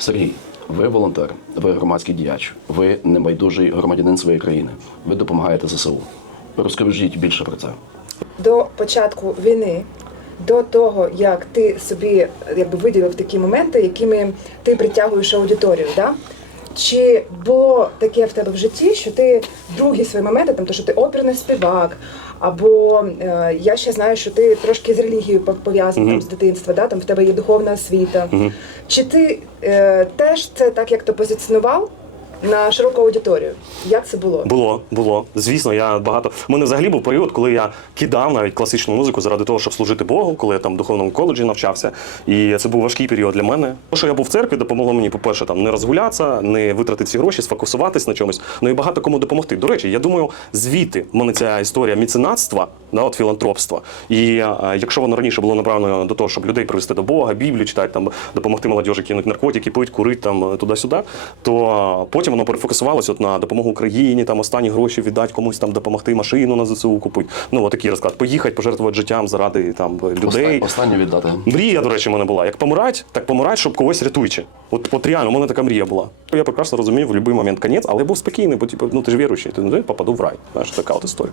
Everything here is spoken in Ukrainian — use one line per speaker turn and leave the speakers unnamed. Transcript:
Сергій, ви волонтер, ви громадський діяч, ви небайдужий громадянин своєї країни. Ви допомагаєте ЗСУ. Розкажіть більше про це.
до початку війни, до того як ти собі якби виділив такі моменти, якими ти притягуєш аудиторію, да? Чи було таке в тебе в житті, що ти другі свої моменти, там то що ти оперний співак, або е, я ще знаю, що ти трошки з релігією пов'язаний mm-hmm. з дитинства, да? там в тебе є духовна освіта. Чи ти е, теж це так як то позиціонував на широку аудиторію? Як це було?
Було, було. Звісно, я багато. У мене взагалі був період, коли я кидав навіть класичну музику заради того, щоб служити Богу, коли я там в духовному коледжі навчався. І це був важкий період для мене. Те, що я був в церкві, допомогло мені, по-перше, там не розгулятися, не витратити ці гроші, сфокусуватись на чомусь. Ну і багато кому допомогти. До речі, я думаю, звідти в мене ця історія міценатства, да, от філантропства. І е, якщо воно раніше було направлено до того, щоб людей привести до Бога, Біблію читати, там допомогти молодіжі кинути наркотики, пить, курити там туди-сюди, то е, потім воно перефокусувалося от на допомогу Україні, там останні гроші віддати комусь там допомогти машину на ЗСУ купити. Ну от такий розклад. Поїхати, пожертвувати життям заради там людей.
Оста- Останнє віддати.
Мрія, до речі, в мене була. Як помирать, так помирать, щоб когось рятуючи. От, от реально, у мене така мрія була. Я прекрасно розумів в будь-який момент конець, але я був спокійний, бо типу, ну ти ж віруючий, ти не попаду в рай. Знаєш, така от історія.